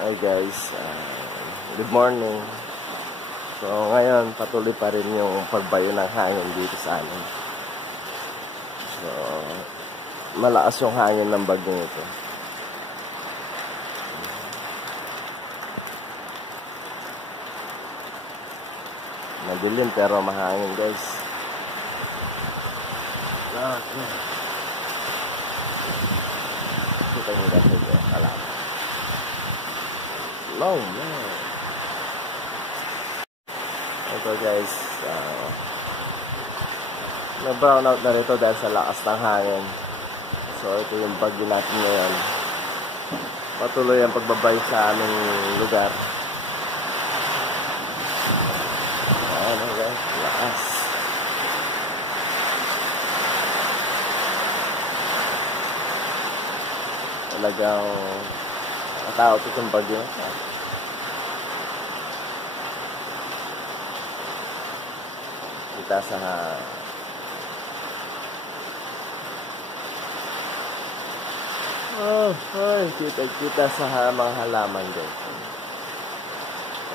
Hi guys, good morning. So ngayon patuloy pa rin yung pagbayo ng hangin dito sa amin. So malakas yung hangin ng bagyo ito. Madilim pero mahangin guys. Okay. Kita nyo guys ito, alam. Long man. Ito guys, na-brown out na rito dahil sa lakas ng hangin. So ito yung bagyo natin ngayon. Patuloy ang pagbabay sa aming lugar. Ayan guys, lakas. Talagang nataot itong bagyo. Kita sa kita sa mga halaman guys.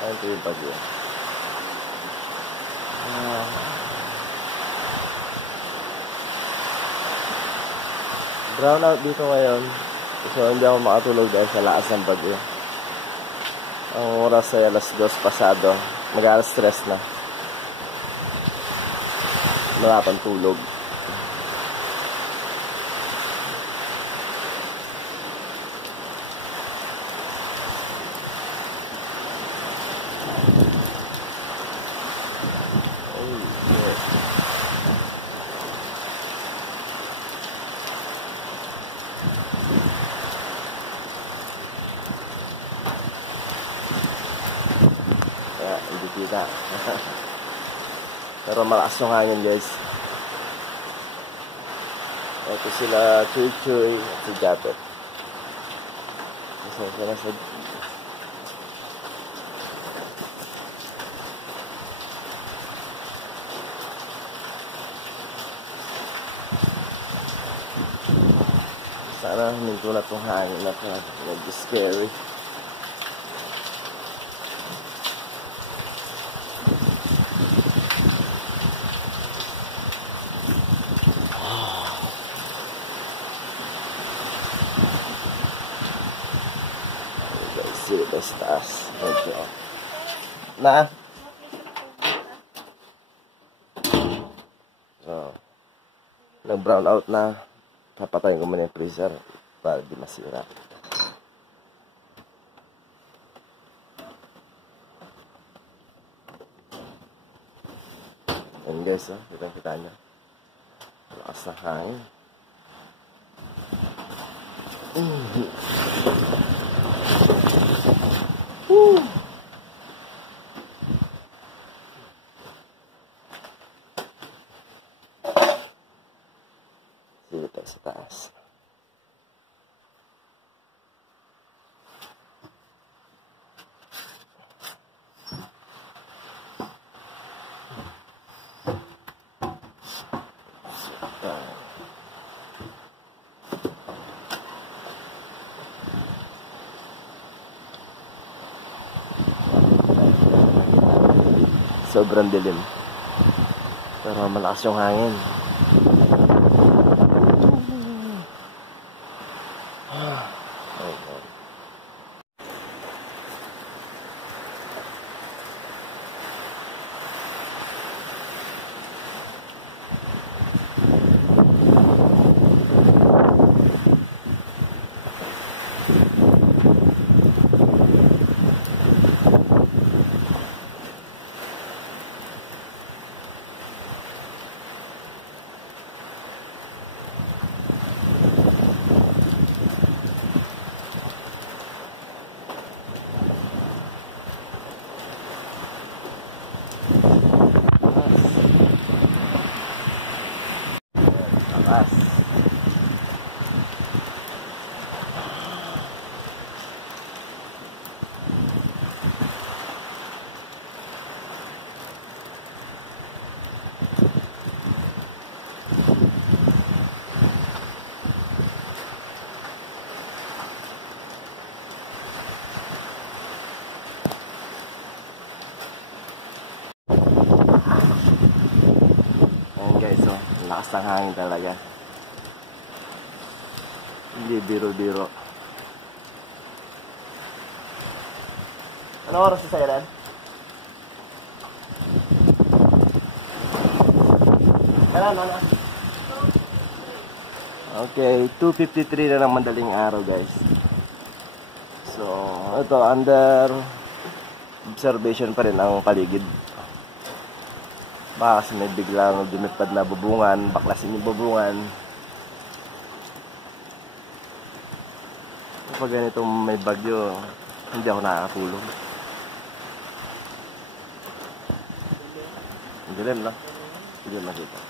Ayan ito yung bagyo. Brown out dito ngayon. So hindi ako makatulog dahil sa lakas ng bagyo. Ang oras ay 2:00 pasado. Mag-alas 3 na. Wala pang tulog. Hindi kita. Pero malakas yung hangin guys. Ito sila Chuy at si Japet. Sana huminto na itong hangin na ito. Medyo scary. Dito sa taas. Na. So, nag-brown out na. Papatayin ko muna yung freezer para di masira. Ayan guys, kita nyo. Lakas na hangin. Dito sa taas. Sobrang dilim. Pero malakas yung hangin. lakas ng hangin talaga. Hindi biro-biro. Ano oras sa Siren? Kailan, ano? Okay, 2:53 na ng madaling araw, guys. So, ito, under observation pa rin ang paligid. Baka kasi may biglang dumipad na bubungan, baklasin yung bubungan. Kapag ganitong may bagyo, hindi ako nakakatulog. Dilim na. Hindi makita.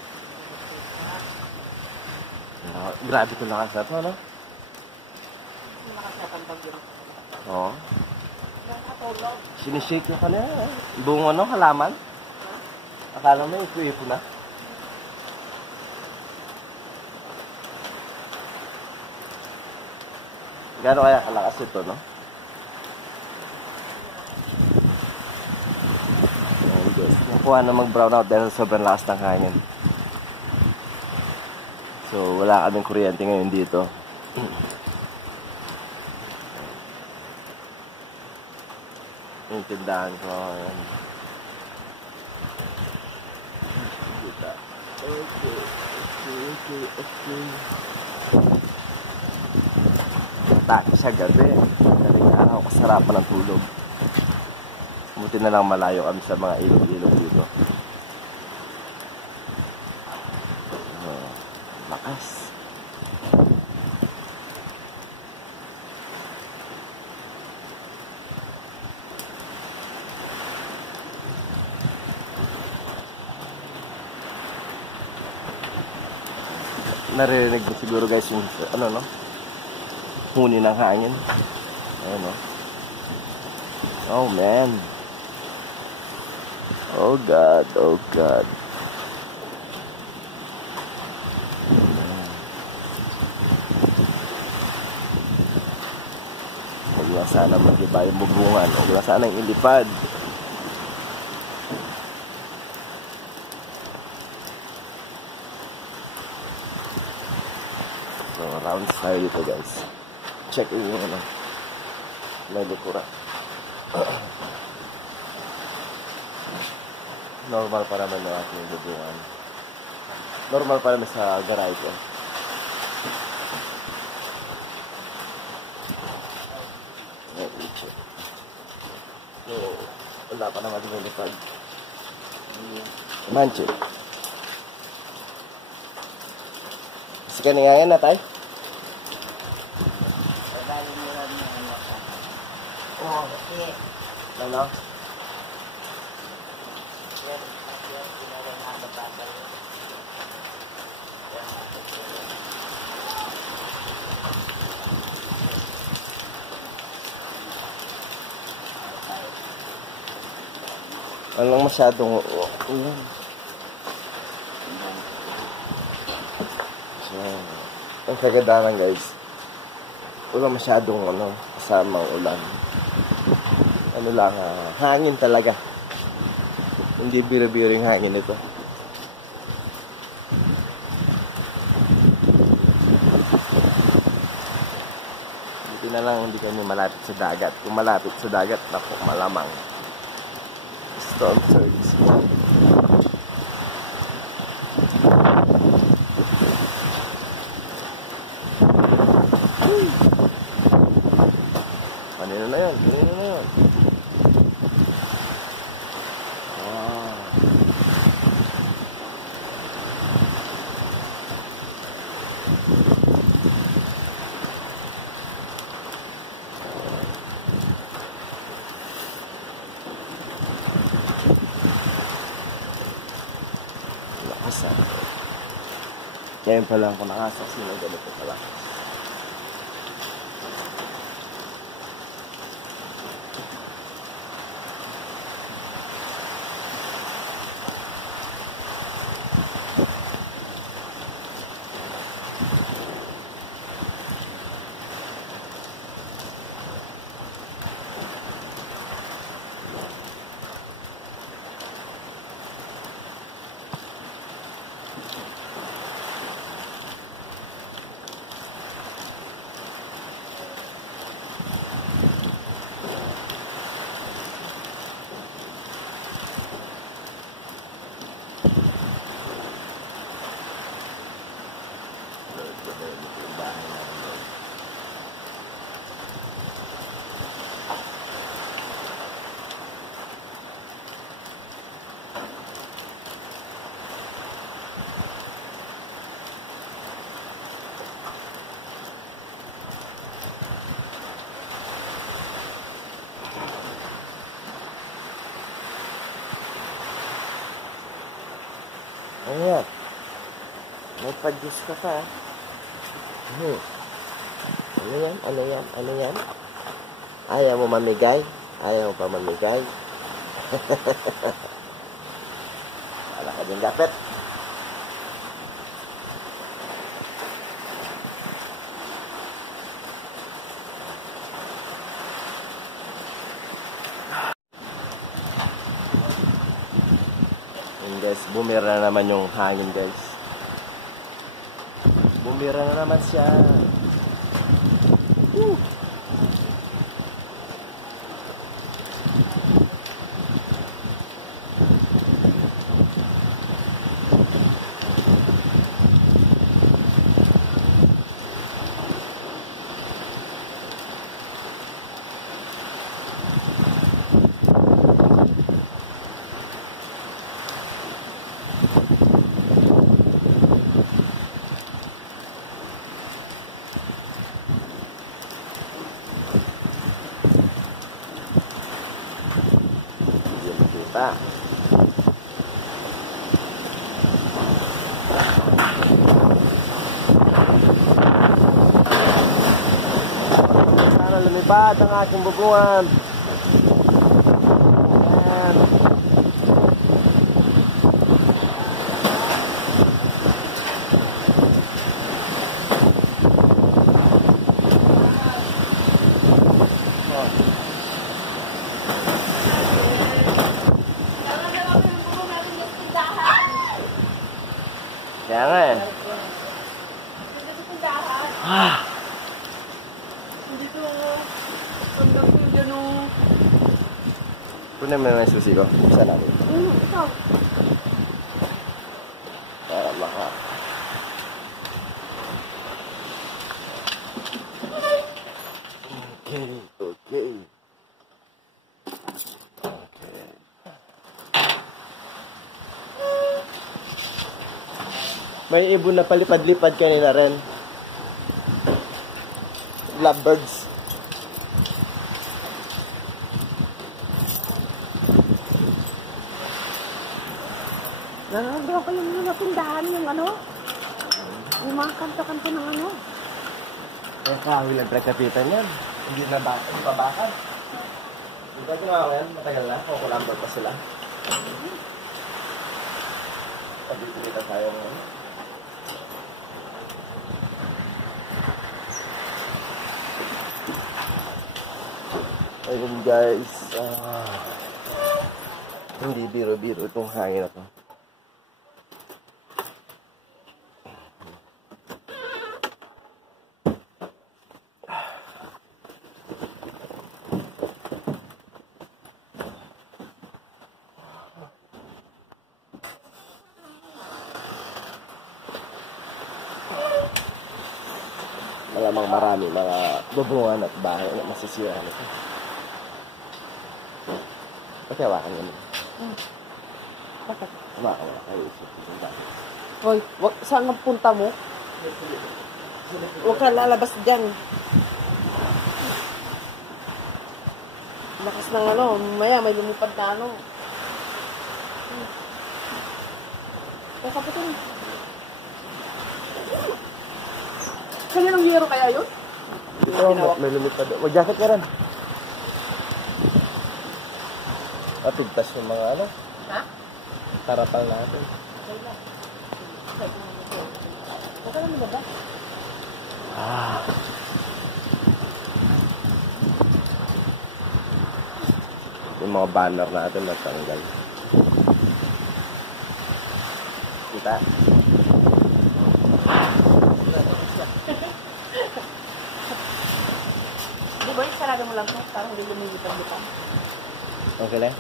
Grabe ito nakasap, ano? Nakasap ang bagyo. Oo. Nakatulog. Sinishake yung kanina. Buong ano, halaman. Akala mo yung kuwipo na. Gano'n kaya kalakas ito, no? Ayan, guys. Nakuha na mag-brown out dahil sobrang lakas ng hangin. So, wala kaming kuryente ngayon dito. Yung tindahan ko. Ayan. Okay. Atake sa gabi. Galing araw, kasarapan ng tulog. Buti na lang malayo kami sa mga ilog-ilog dito. Lakas. Naririnig mo siguro guys yung ano no? Huni ng hangin. Ayun no. Oh man. Oh God, oh God. Huwag na sana mag-iba yung bubungan. Huwag na sana yung ilipad. So, rounds tayo dito guys. Check yung ano. May likuran. Normal pa naman na aking bubungan. Normal pa naman sa garay ko. So, wala pa naman yung lipad. Manche. Kasi kanina yan na tayo. Oo, kasi Ano? Walang masyadong ulan. So, ang kagandahan guys, walang masyadong kasamang ulan. Ano lang, hangin talaga. Hindi biro-biro yung hangin ito. Buti na lang hindi kami malapit sa dagat. Kung malapit sa dagat, naku, malamang storm surge. Kanina na yun. Kaya pala ako nakasaksi na ganito pala. Ayan. May pa-juice ka pa. Ano yan? Ano yan? Ano yan? Ayaw mo mamigay? Ayaw mo pa mamigay? Wala ka din dapat. Yun guys, bumira na naman yung hangin guys. Bumira na naman siya. Kita. Sana lumipad ang aking bubungan. Ayan. Kaya nga eh. Hindi ko hanggang yung gano'n. Punin mo naman yung susi ko. Buksan natin. Ito. Para maka. Okay. Okay. Okay. May ibon na palipad-lipad kanina rin. Lovebirds. Nanonood ko yung mga tindahan yung ano. Yung mga kanto-kanto ng ano. Yung kahawil ang pagkapitan yan. Hindi na bakal. Hindi pa bakal. Hindi ba ginawa yan? Matagal na. Kukulambot pa sila. Pag-ipilita tayo ngayon. Ayun guys. Hindi biro-biro itong hangin na to. Malamang marami mga bubungan at bahay na masisira nito. Pati hawakan yun. Bakit? Hawakan mo. Ay, Hoy, saan ang punta mo? Huwag ka lalabas dyan. Lakas ng ano, maya may lumipad na ano. Huwag ka putin. Kaninang hero kaya yun? ito, may lumipad. Mag-jacket ka rin. Mapigtas yung mga ano. Ha? Tarapal natin. Huwag ka lang nilaba. Yung mga banner natin natanggal. Kita? Di ba yung sarado mo lang ito? Parang hindi lumilipad-lipad. Okay lang?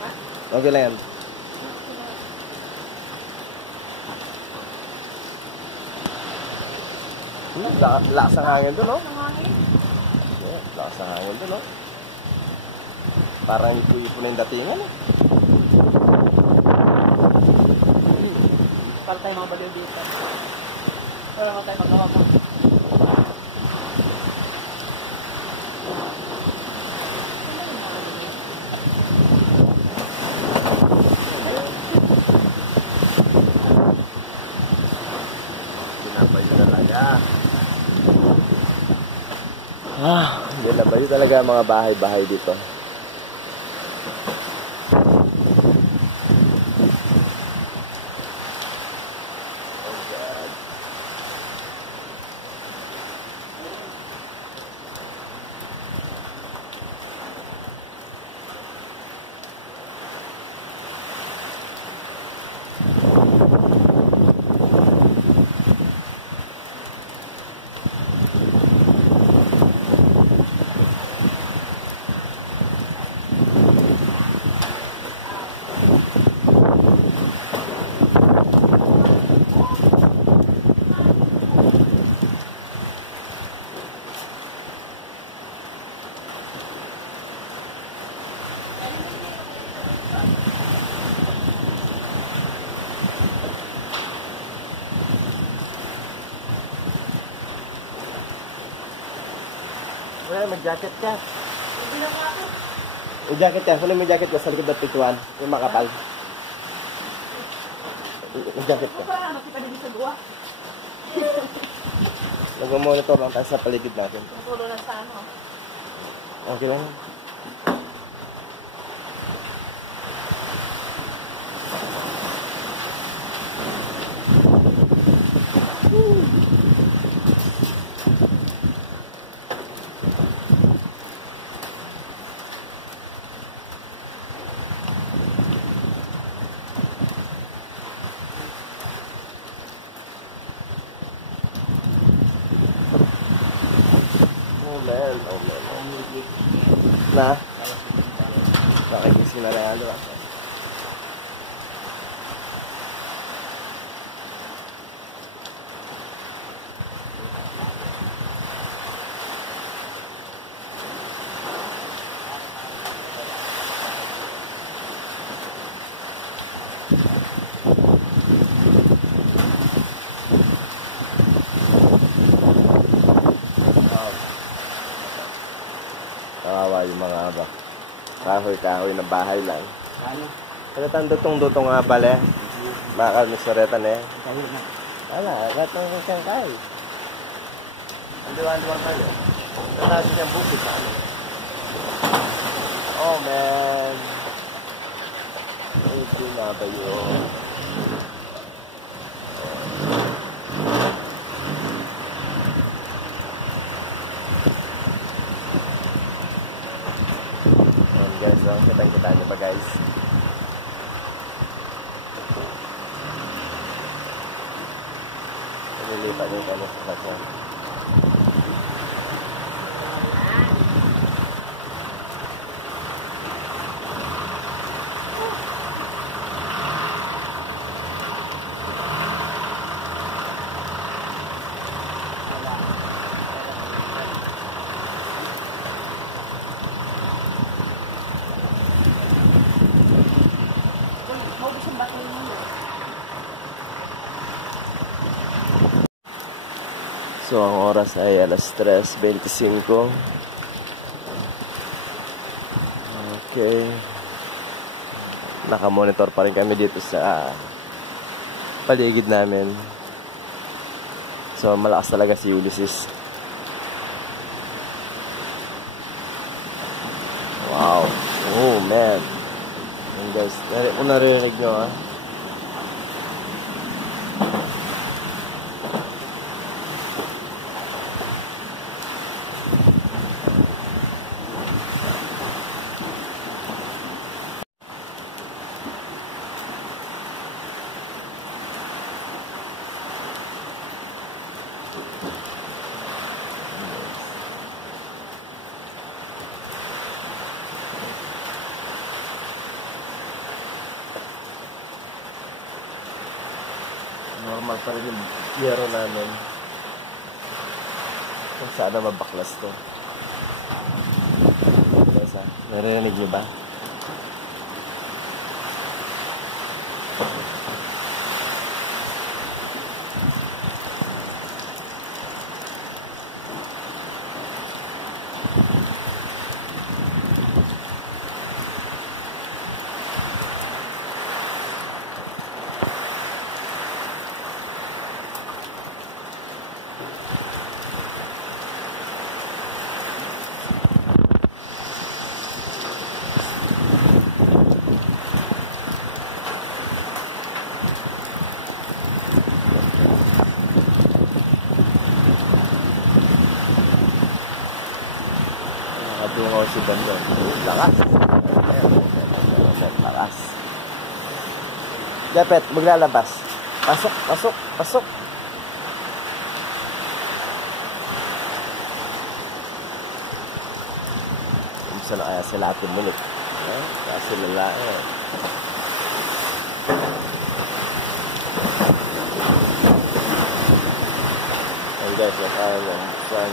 Ha? Okay lang yan. Lakas ang hangin doon, no? Nangangin? Yeah, lakas ang hangin doon, no? Parang ipo na yung datingan, eh. Para tayo mga baliw dito. Para mga tayo magawa mo. Dali talaga ang mga bahay-bahay dito. Mag-jacket ka. May jacket ka. Kunin mo yung jacket ka sa likod ng pituan. Yung makapal. Mag-jacket ka. Nag-monitor lang tayo sa paligid natin. Tulo lang sa ano. Okay lang. Oh man. Na? Nakigising na rin ano ba? Kawawa yung mga kahoy-kahoy na bahay lang. Ano tang dutong-dutong nga bale? Bakal ni Soretan eh. Ala, lahat ng isang kahoy. Ang diwan-diwan kayo. Natasin niyang bukid sa ano. Oh man. Hindi na ba yun? Guys, so, kita niyo ba guys? Nililipat yung kanya sa sasyan. So, ang oras ay alas 3:25. Okay. Naka-monitor pa rin kami dito sa paligid namin. So, malakas talaga si Ulysses. Wow. Oh, man. And guys, kung narinig nyo, normal pa rin yung yero namin. Kung sana mabaklas to. Guys, narinig nyo ba? Tungaw si Bandon. Lakas. Lakas. Dapat, maglalabas. Pasok, pasok, pasok. Saan na kaya sila atin munit? Kasi lalaki. Ayan guys, kaya mo. Saan?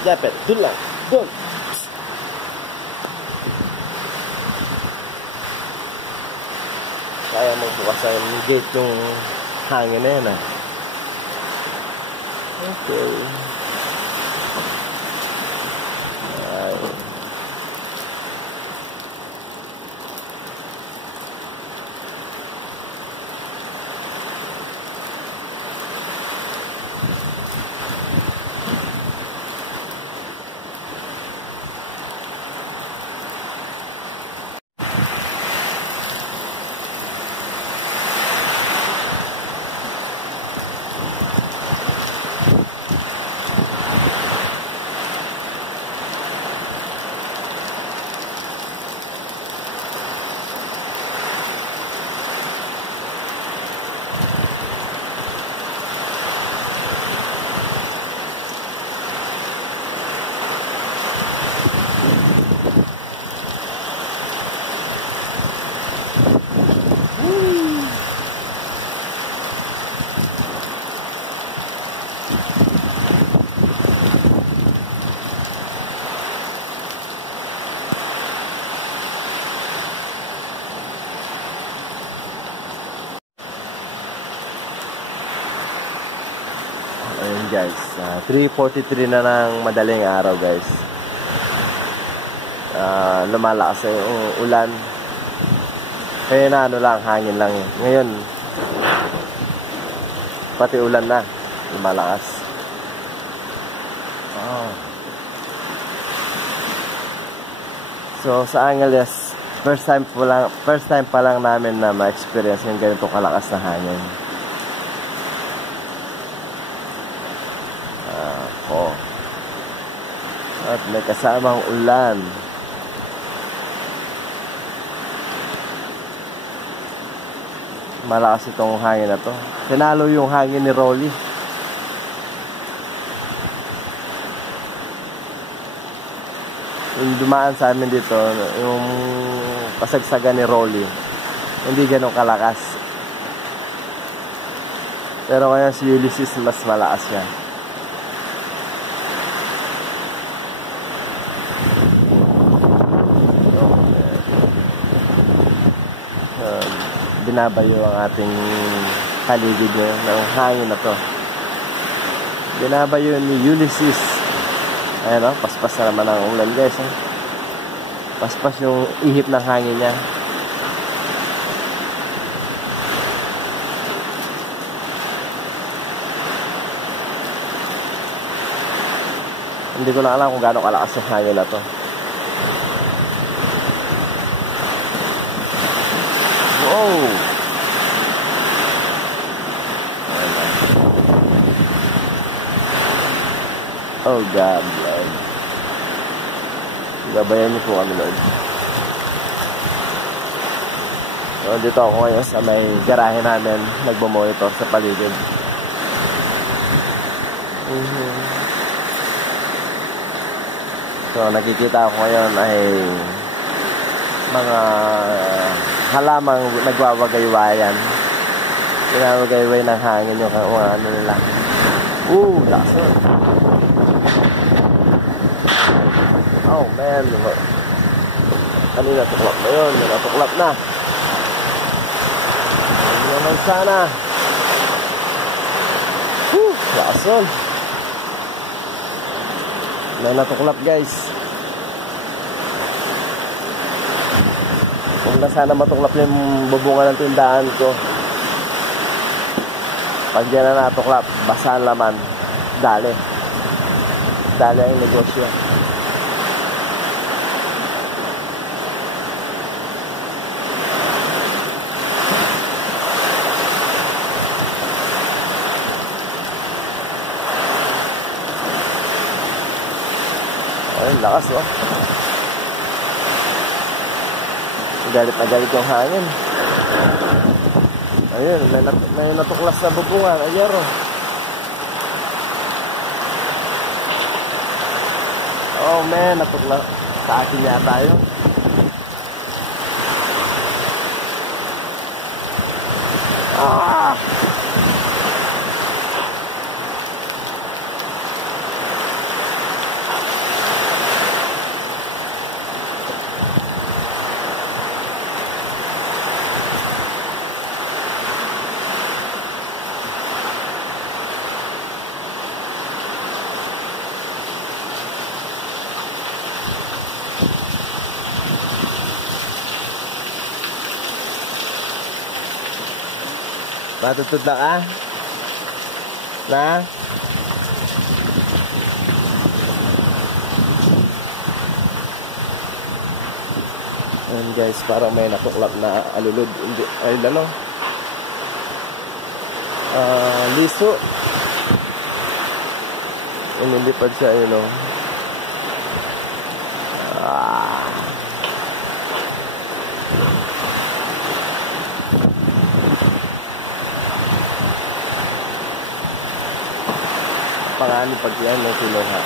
Dapat, dun lang. Dun! Kaya mong bukasan yung gate yung hangin na yan ah. Okay. Ayun guys, 3:43 na ng madaling araw guys. Lumalakas na yung ulan. Kaya na ano lang, hangin lang yun. Ngayon, pati ulan na, lumalakas. So sa Angeles, first time pa lang namin na ma-experience yung ganito kalakas na hangin. At may kasamang ulan. Malakas itong hangin na to. Tinalo yung hangin ni Rolly. Yung dumaan sa amin dito, yung pasagsagan ni Rolly, hindi ganun kalakas. Pero ngayon si Ulysses mas malakas yan. Binabayo ang ating paligid ng hangin na to. Binabayo ni Ulysses. Ayan o, paspas na naman ang ulan guys. Paspas yung ihip ng hangin niya. Hindi ko na alam kung gaano kalakas yung hangin na to. Wow! Oh God, Lord. Gabayan niyo po kami, Lord. So, dito ako ngayon sa may garahe namin, nagbo-monitor sa paligid. So, nakikita ako ngayon ay mga halamang nagwawagaywayan. Pinawagayway ng hangin yung ano nila. Lakas. Oh man, kanina tuklap na yun, natuklap na. Hindi naman sana. Lakas yun. May natuklap guys. Kung na sana matuklap yung bubungan ng tindahan ko. Pag yan na natuklap, basa ang laman. Dali ang negosyo. Ayun, lakas oh. Galit na galit yung hangin. Ayun, may natuklas na bubungan. Ayun oh. Oh man, natuklas. Sa akin yata yun. Ah! Matutod na ka? Na? Ayan guys, parang may natuklap na alulod. Hindi, ay lalo. Liso. Inilipad siya, yun o. Pangani pag yan ng sinuha.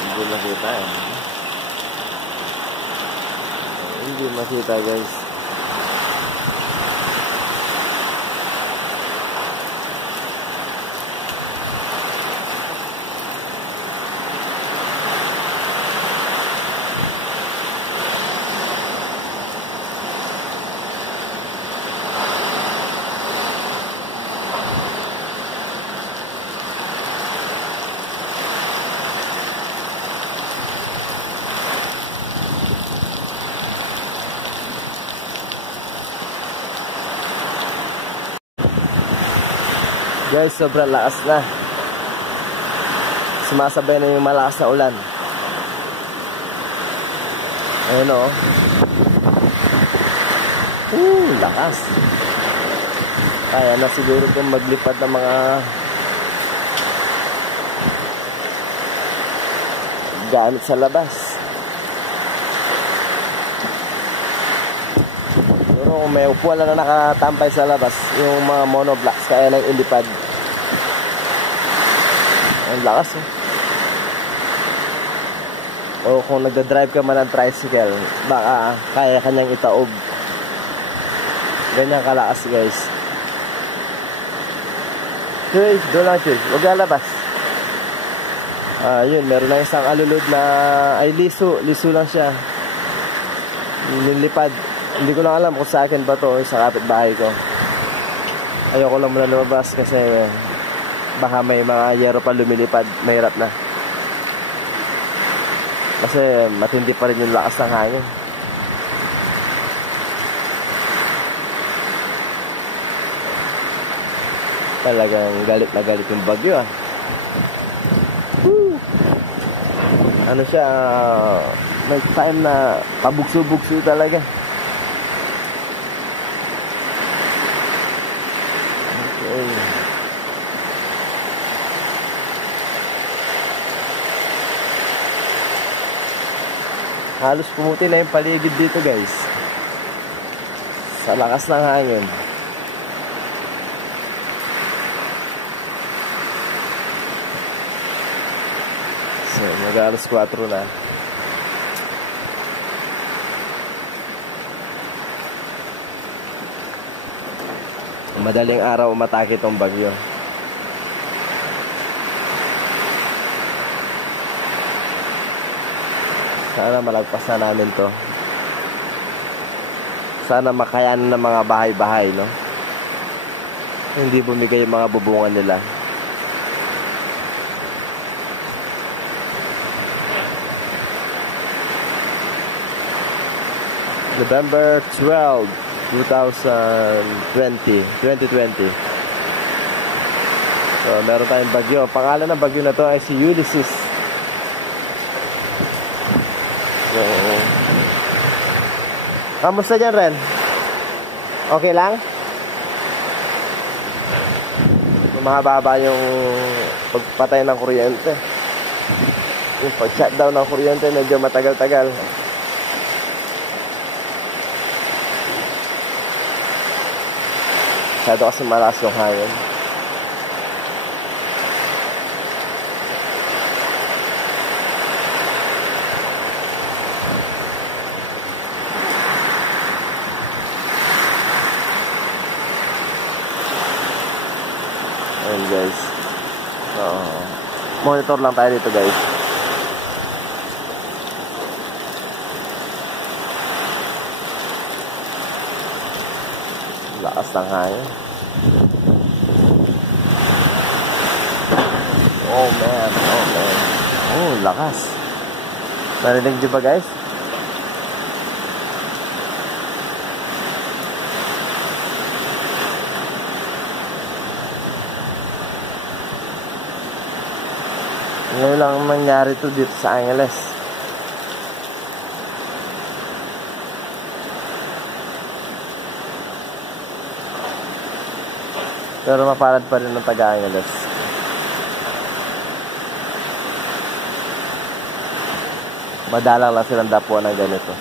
Hindi makita eh. Hindi makita guys. Guys, sobrang lakas na. Sumasabay na yung malakas na ulan. Ayun o. Lakas. Kaya na siguro kung maglipad ng mga gamit sa labas. Pero kung may upuan na nakatampay sa labas, yung mga monoblocks, kaya lang ilipad. Ang lakas eh. O kung nagda-drive ka man ng tricycle, baka kaya kanyang itaob. Ganyan kalakas guys. Chuy, doon lang Chuy, huwag lalabas. Yun, meron na isang alulod na ay liso lang siya. Nilipad. Hindi ko na alam kung sa akin ba to, sa kapitbahay ko. Ayoko lang muna lumabas kasi baka may mga yero pa lumilipad, mahirap na. Kasi matindi pa rin yung lakas ng hangin. Talagang galit na galit yung bagyo ah. Ano siya, may time na pabugso-bugso talaga. Okay. Halos pumuti na yung paligid dito guys. Sa lakas ng hangin. So, mag-alas 4 na. Madaling araw umatake itong bagyo. Sana malagpas na namin to. Sana makayanan ng mga bahay-bahay, no? Hindi bumigay yung mga bubungan nila. November 12, 2020. So, meron tayong bagyo. Pangalan ng bagyo na to ay si Ulysses. So, Kamusta dyan, Ren? Okay lang? Mahaba yung pagpatay ng kuryente. Yung pag-shutdown ng kuryente, medyo matagal-tagal. Masyado kasi malakas yung hangin. Ayan guys. So, monitor lang tayo dito guys. Lakas ng hangin. Oh man, oh man. Oh, lakas. Narinig niyo ba guys? Ngayon lang nangyari to dito sa Angeles. Pero mapalad pa rin ng taga-Angeles. Madalang lang silang dapuan ng ganito.